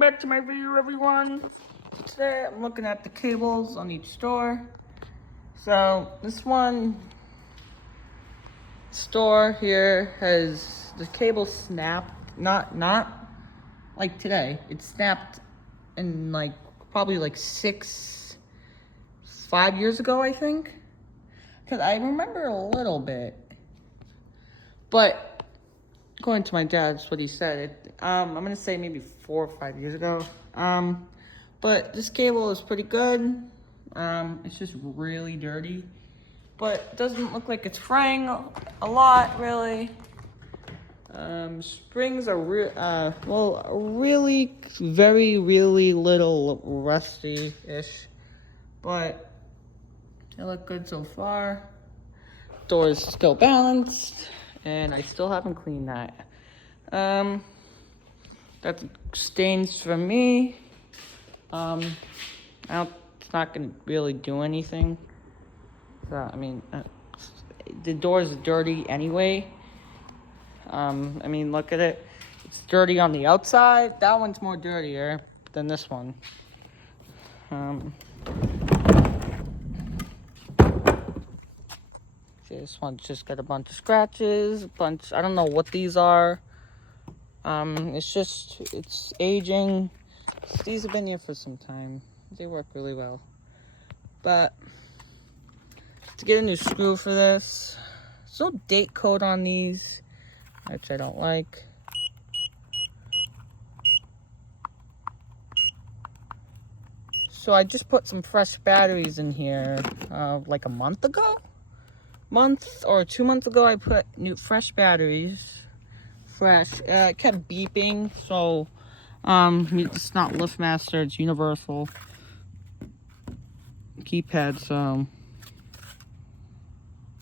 welcome back to my video, everyone. Today I'm looking at the cables on each store. So this one store here has the cable snapped, not like today. It snapped in like probably like 5 years ago, I think. Cause I remember a little bit, but according to my dad, that's what he said. I'm gonna say maybe 4 or 5 years ago. But this cable is pretty good. It's just really dirty, but it doesn't look like it's fraying a lot, really. Springs are really really little rusty-ish, but they look good so far. Door is still balanced, and I still haven't cleaned that. That's stains from me. It's not gonna really do anything. So, I mean, the door is dirty anyway. I mean, look at it. It's dirty on the outside. That one's more dirtier than this one. This one's just got a bunch of scratches, I don't know what these are. It's aging. These have been here for some time. They work really well. But to get a new screw for this, there's no date code on these, which I don't like. So I just put some fresh batteries in here like a month or 2 months ago. I put new fresh batteries. It kept beeping, so it's not LiftMaster, it's universal keypad. So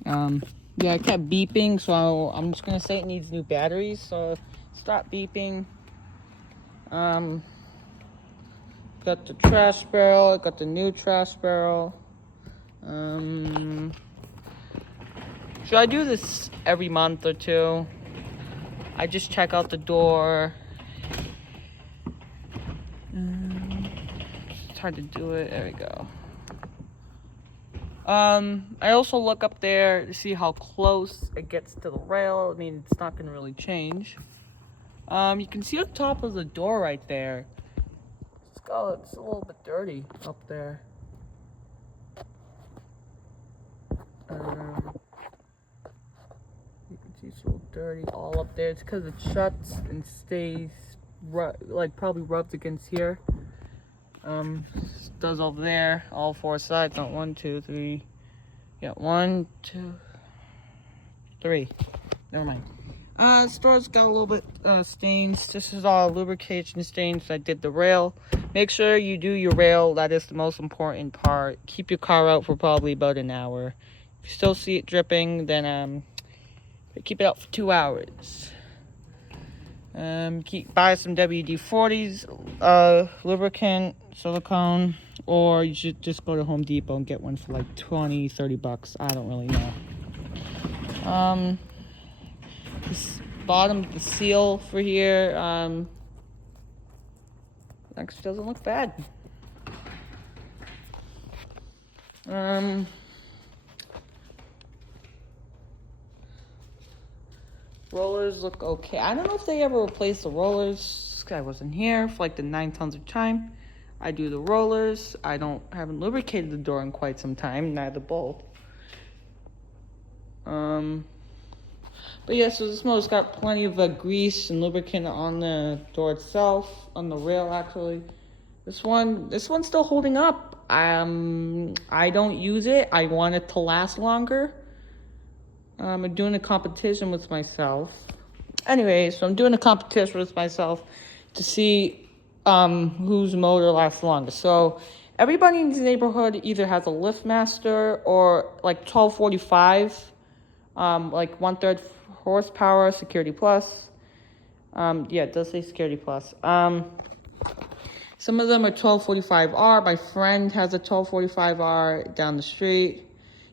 yeah, it kept beeping, so I'm just gonna say it needs new batteries. So stop beeping. Got the trash barrel. I got the new trash barrel. Should I do this every month or two? I just check out the door. It's hard to do it. There we go. I also look up there to see how close it gets to the rail. I mean, it's not gonna really change. You can see on top of the door right there. It's a little bit dirty up there. You can see it's a little dirty all up there. It's because it shuts and stays, like probably rubs against here. Does over there, all 4 sides. Not 1, 2, 3. Yeah, 1, 2, 3. Never mind. Store's got a little bit stains. This is all lubrication stains. I did the rail. Make sure you do your rail. That is the most important part. Keep your car out for probably about an hour. If you still see it dripping, then keep it out for 2 hours. Buy some WD-40s, lubricant, silicone, or you should just go to Home Depot and get one for like 20, 30 bucks. I don't really know. This bottom, the seal for here, actually doesn't look bad. Rollers look okay. I don't know if they ever replaced the rollers. This guy wasn't here for like the 9,000th time. I do the rollers. I haven't lubricated the door in quite some time, neither both. But yeah, so this motor's got plenty of grease and lubricant on the door itself, on the rail actually. This one's still holding up. I don't use it. I want it to last longer. I'm doing a competition with myself. Anyways, so I'm doing a competition with myself to see whose motor lasts longest. So everybody in the neighborhood either has a LiftMaster or like 1245, like 1/3 horsepower, Security Plus. Yeah, it does say Security Plus. Some of them are 1245R. My friend has a 1245R down the street.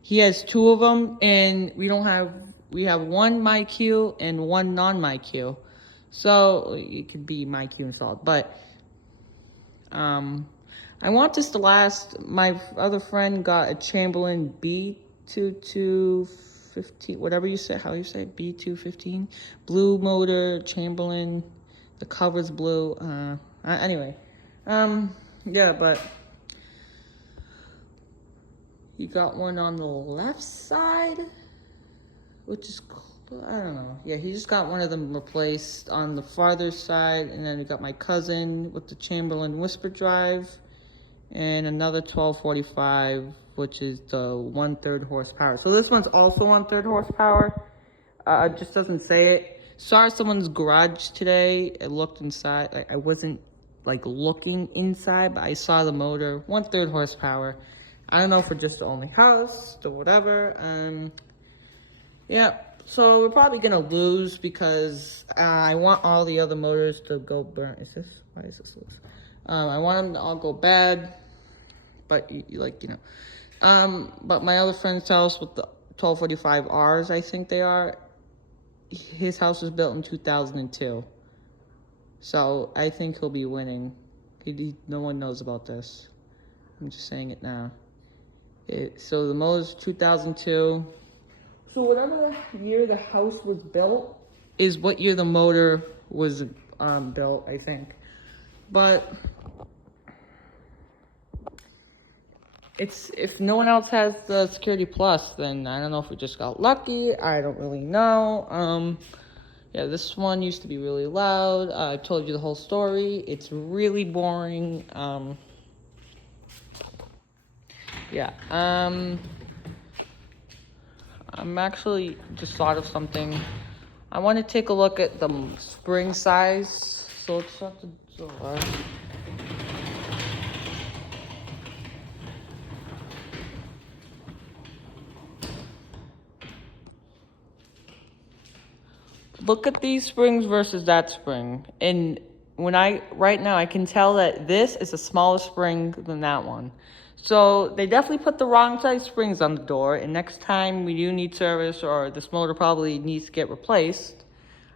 He has 2 of them, and we have one MyQ and one non-MyQ. So it could be MyQ installed, but I want this to last. My other friend got a Chamberlain B2215, whatever you say, how you say it, B215, blue motor Chamberlain. The cover's blue. Anyway, yeah, but you got one on the left side, which is cool. I don't know. Yeah, he just got one of them replaced on the farther side, and then we got my cousin with the Chamberlain Whisper Drive, and another 1245, which is the 1/3 horsepower. So this one's also 1/3 horsepower. It just doesn't say it. Saw someone's garage today. I looked inside. Like, I wasn't like looking inside, but I saw the motor, 1/3 horsepower. I don't know if we're just the only house or whatever. Yeah. So we're probably gonna lose because I want all the other motors to go burn. Why is this loose? I want them to all go bad, but but my other friend's house with the 1245Rs, I think they are, his house was built in 2002. So I think he'll be winning. No one knows about this. I'm just saying it now. So the motor's 2002. So whatever year the house was built is what year the motor was built, I think. But if no one else has the Security Plus, then I don't know if we just got lucky. I don't really know. Yeah, this one used to be really loud. I told you the whole story. It's really boring. Yeah. I'm actually just thought of something. I want to take a look at the spring size. So let's shut the door. Look at these springs versus that spring. And right now I can tell that this is a smaller spring than that one. So they definitely put the wrong size springs on the door, and next time we do need service or this motor probably needs to get replaced,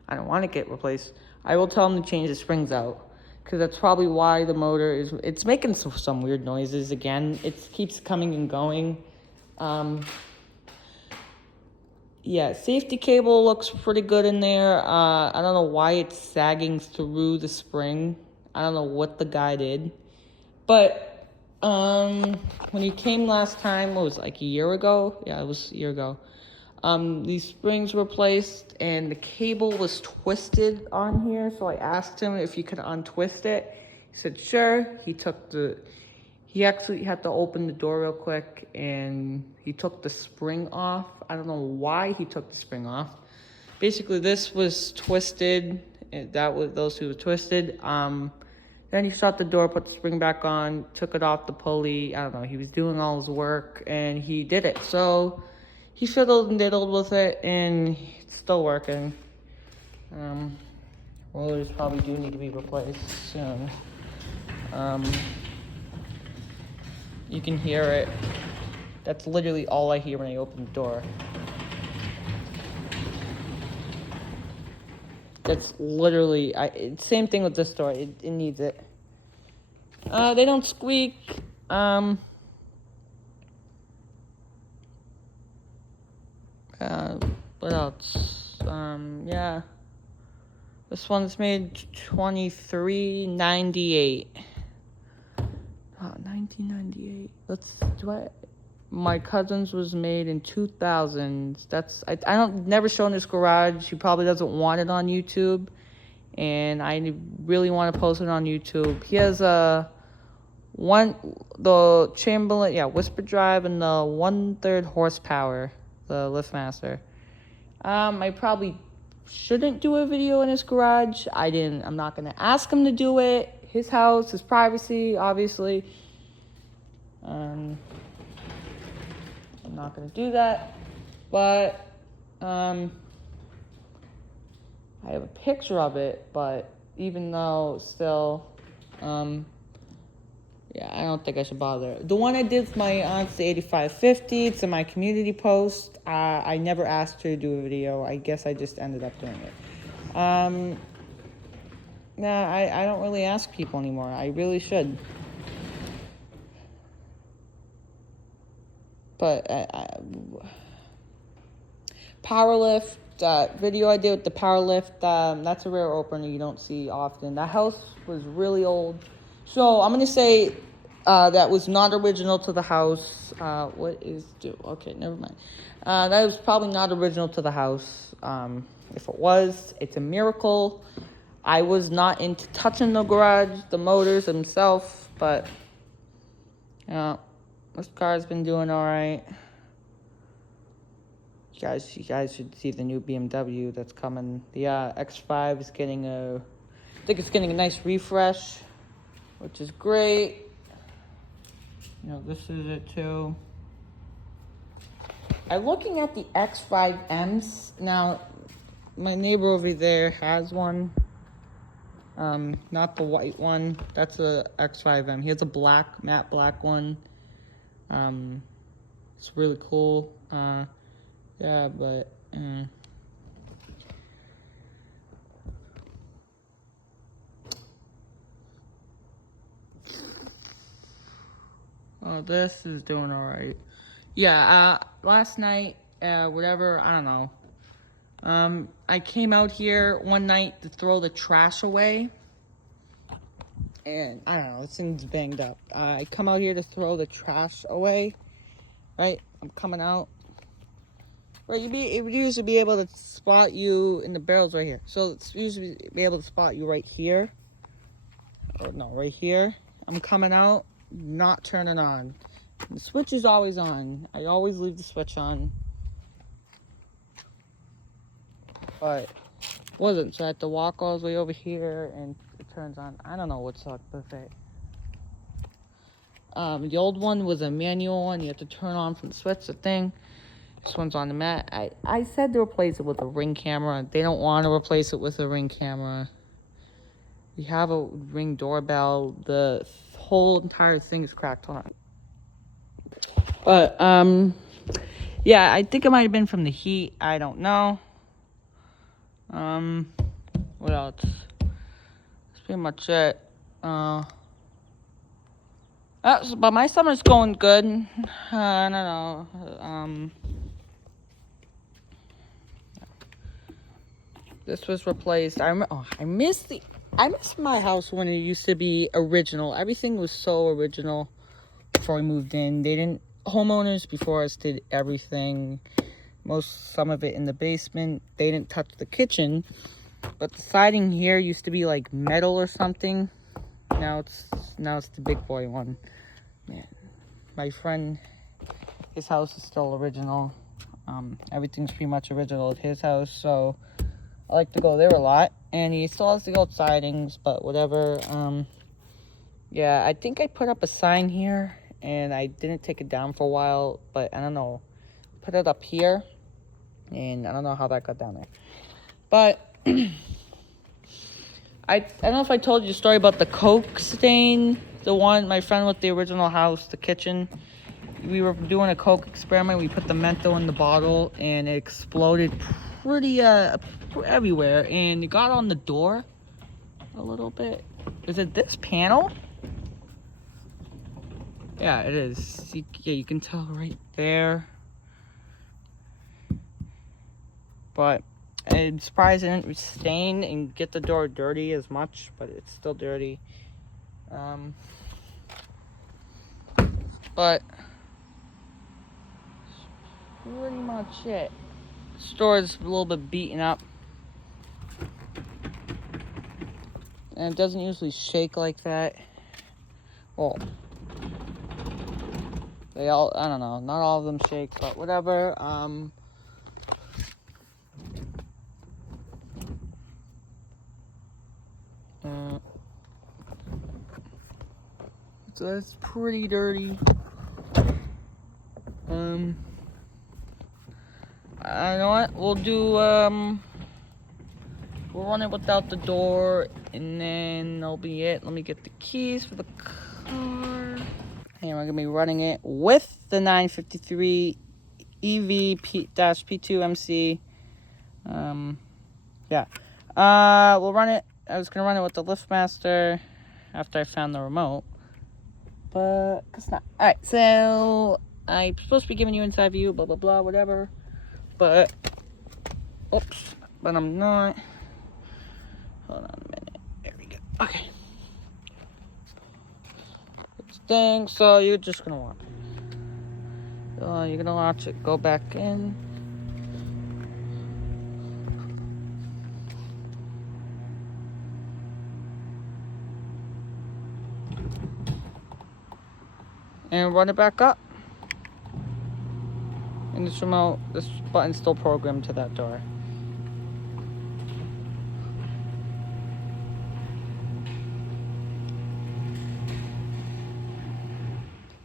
I don't want to get replaced, I will tell them to change the springs out. Because that's probably why the motor it's making some weird noises again. It keeps coming and going. Yeah, safety cable looks pretty good in there. I don't know why it's sagging through the spring. I don't know what the guy did. But when he came last time, what was it, like a year ago? Yeah, it was a year ago. These springs were placed and the cable was twisted on here. So I asked him if he could untwist it. He said, sure. He actually had to open the door real quick and he took the spring off. I don't know why he took the spring off. Basically, this was twisted. Those two were twisted. Then he shut the door, put the spring back on, took it off the pulley. I don't know. He was doing all his work and he did it. So he fiddled and diddled with it and it's still working. Rollers probably do need to be replaced soon. You can hear it. That's literally all I hear when I open the door. That's literally, same thing with this door. It needs it. They don't squeak. What else? Yeah. This one's made 2398. 1998. My cousin's was made in 2000. I don't never shown this garage. He probably doesn't want it on YouTube, and I really want to post it on YouTube. He has the Chamberlain, Whisper Drive, and the 1/3 horsepower, the LiftMaster. I probably shouldn't do a video in his garage. I'm not gonna ask him to do it. His house, his privacy, obviously. I'm not gonna do that, but I have a picture of it. But even though still, I don't think I should bother. The one I did with my aunt's the 8550. It's in my community post. I never asked her to do a video. I guess I just ended up doing it. Nah, I don't really ask people anymore. I really should. But power lift, video I did with the power lift, that's a rare opener you don't see often. That house was really old. So I'm going to say that was not original to the house. Okay, never mind. That was probably not original to the house. If it was, it's a miracle. I was not into touching the garage, the motors themselves, but this car's been doing all right. You guys should see the new BMW that's coming. The X5 is getting I think it's getting a nice refresh, which is great. This is it too. I'm looking at the X5Ms now. My neighbor over there has one. Not the white one. That's a X5M. He has a matte black one. It's really cool. Yeah, but oh, this is doing all right. Yeah, last night, whatever, I don't know. I came out here one night to throw the trash away. And I don't know, this thing's banged up. I come out here to throw the trash away. Right? I'm coming out. Right, it would usually be able to spot you in the barrels right here. So it's usually be able to spot you right here. Or no, right here. I'm coming out, not turning on. The switch is always on. I always leave the switch on. But it wasn't, so I had to walk all the way over here and it turns on. I don't know what sucked with it. The old one was a manual one. You have to turn on from the switch, the thing. This one's on the mat. I said to replace it with a Ring camera. They don't want to replace it with a Ring camera. We have a Ring doorbell. The whole entire thing is cracked on. But, yeah, I think it might have been from the heat. I don't know. What else? That's pretty much it. But my summer's going good. I don't know. This was replaced. I miss my house when it used to be original. Everything was so original before we moved in. Homeowners before us did everything. Some of it in the basement. They didn't touch the kitchen. But the siding here used to be like metal or something. Now it's the big boy one. Man, my friend, his house is still original. Everything's pretty much original at his house, so I like to go there a lot. And he still has the old sidings, but whatever. Yeah, I think I put up a sign here, and I didn't take it down for a while, but I don't know. Put it up here, and I don't know how that got down there. But I don't know if I told you the story about the Coke stain. The one, my friend with the original house, the kitchen. We were doing a Coke experiment. We put the Mento in the bottle, and it exploded pretty everywhere. And it got on the door a little bit. Is it this panel? Yeah, it is. You can tell right there. But I'm surprised it didn't stain and get the door dirty as much, but it's still dirty. But pretty much it. The store's a little bit beaten up. And it doesn't usually shake like that. Well, I don't know, not all of them shake, but whatever. So that's pretty dirty. I know what we'll do. We'll run it without the door, and then that'll be it. Let me get the keys for the car. And we're gonna be running it with the 953 EV-P2 MC. Yeah. We'll run it I was gonna run it with the LiftMaster after I found the remote, but it's not. All right, so I'm supposed to be giving you inside view, blah blah blah, whatever. But oops, but I'm not. Hold on a minute. There we go. Okay. Thing. So you're just gonna watch it. You're gonna watch it go back in. And run it back up. And this remote, this button's still programmed to that door.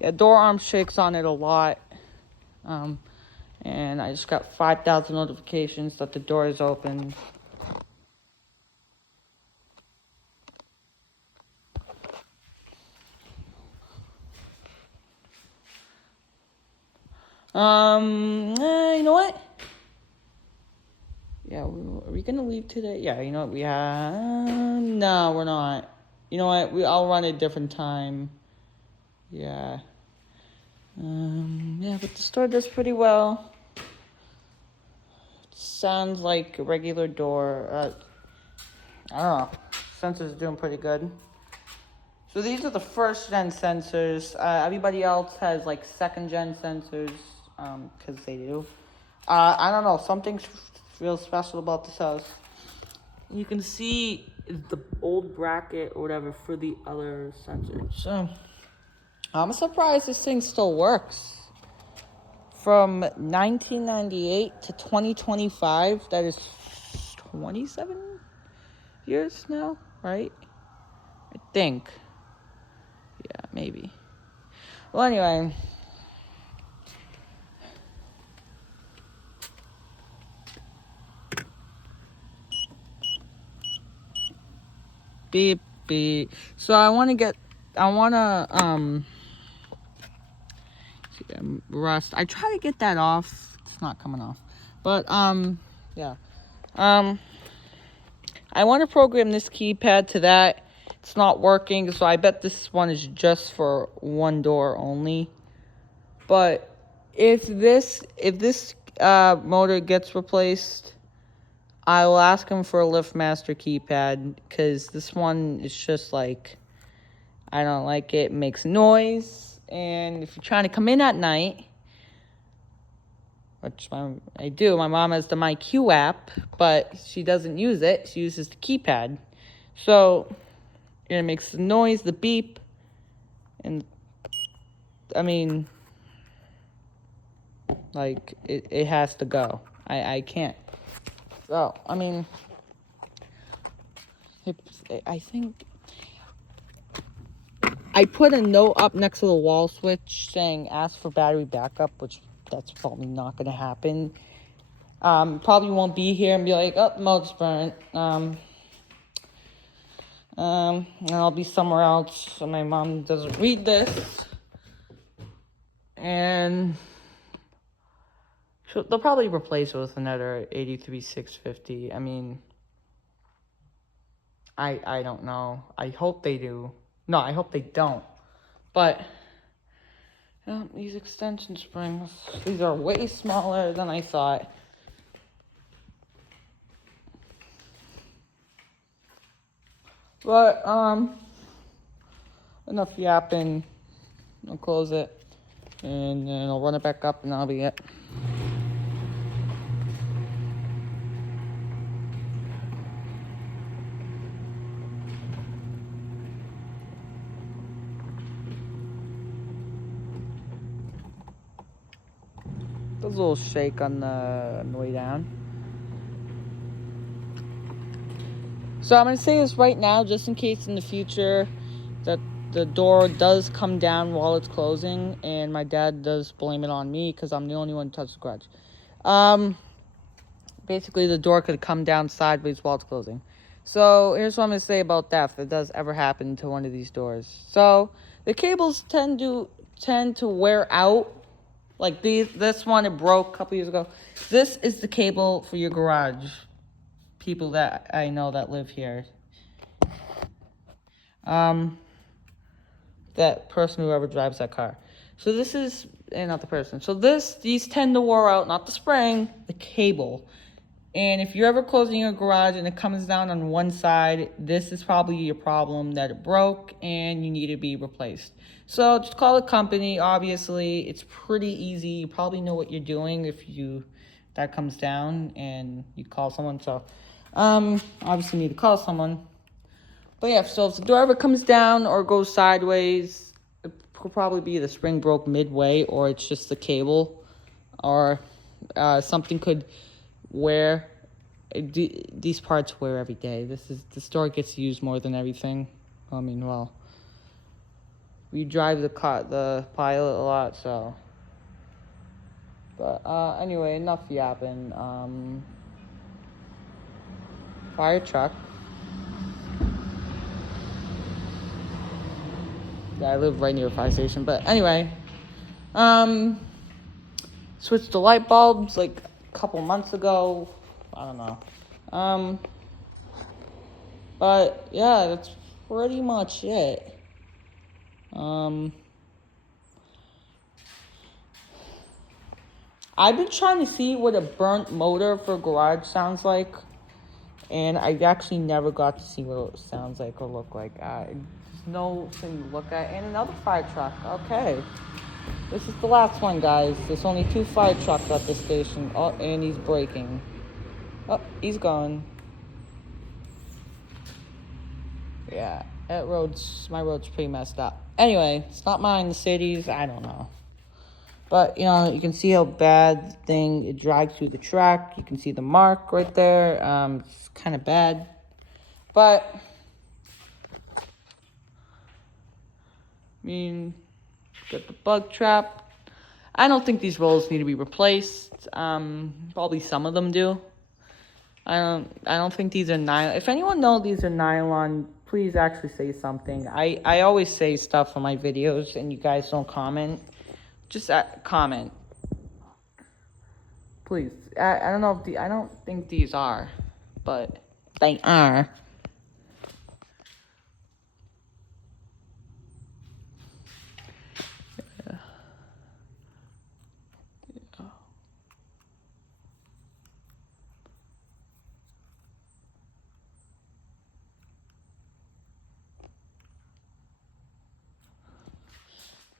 Yeah, door arm shakes on it a lot. And I just got 5,000 notifications that the door is open. You know what? Yeah, are we gonna leave today? Yeah, you know what? No, we're not. You know what? I'll run a different time. Yeah. Yeah, but the store does pretty well. Sounds like a regular door. I don't know. Sensors are doing pretty good. So these are the first gen sensors. Everybody else has like second gen sensors, because they do. I don't know. Something's real special about this house. You can see the old bracket or whatever for the other sensors. So I'm surprised this thing still works. From 1998 to 2025, that is 27 years now, right? I think. Yeah, maybe. Well, anyway. Beep, beep. So I want to rust. I try to get that off. It's not coming off. But, yeah. I want to program this keypad to that. It's not working, so I bet this one is just for one door only. But if this motor gets replaced, I will ask him for a LiftMaster keypad, because this one is just like, I don't like it. It makes noise, and if you're trying to come in at night, which I do, my mom has the MyQ app, but she doesn't use it. She uses the keypad. So it makes the noise, the beep, and I mean, like, it has to go. I can't. So, I mean, I think I put a note up next to the wall switch saying ask for battery backup, which that's probably not going to happen. Probably won't be here and be like, oh, mode's burnt. And I'll be somewhere else, so my mom doesn't read this. And they'll probably replace it with another 83650. I mean, I don't know. I hope they do. No, I hope they don't. But these extension springs, these are way smaller than I thought. But enough yapping. I'll close it, and then I'll run it back up, and that'll be it. There's a little shake on the way down. So I'm going to say this right now, just in case in the future that the door does come down while it's closing, and my dad does blame it on me because I'm the only one who touched the garage. Basically, the door could come down sideways while it's closing. So here's what I'm going to say about that, if it does ever happen to one of these doors. So the cables tend to wear out. Like this one, it broke a couple years ago. This is the cable for your garage. People that I know that live here. That person, whoever drives that car. So this is, not the person. So these tend to wear out, not the spring, the cable. And if you're ever closing your garage and it comes down on one side, this is probably your problem, that it broke and you need to be replaced. So just call a company. Obviously, it's pretty easy. You probably know what you're doing if that comes down and you call someone. So obviously you need to call someone. But yeah, so if the door ever comes down or goes sideways, it could probably be the spring broke midway, or it's just the cable, or something could wear. These parts wear every day. This door gets used more than everything. I mean, well, we drive the Pilot a lot, so. But anyway, enough yapping. Fire truck. Yeah, I live right near a fire station. But anyway, switched the light bulbs like a couple months ago. I don't know. But yeah, that's pretty much it. I've been trying to see what a burnt motor for garage sounds like, and I actually never got to see what it sounds like or look like. There's no thing to look at. And another fire truck. Okay. This is the last one, guys. There's only 2 fire trucks at this station. Oh, and he's braking. Oh, he's gone. Yeah, my road's pretty messed up. Anyway, it's not mine, the city's, I don't know. But, you can see how bad the thing, it dragged through the track. You can see the mark right there. It's kind of bad. But, I mean, got the bug trap. I don't think these rolls need to be replaced. Probably some of them do. I don't think these are nylon. If anyone knows these are nylon, please actually say something. I always say stuff on my videos and you guys don't comment. Just comment. Please. I don't know if I don't think these are, but they are.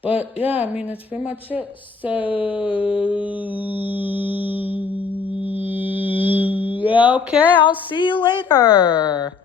But yeah, I mean, that's pretty much it. So yeah, okay, I'll see you later.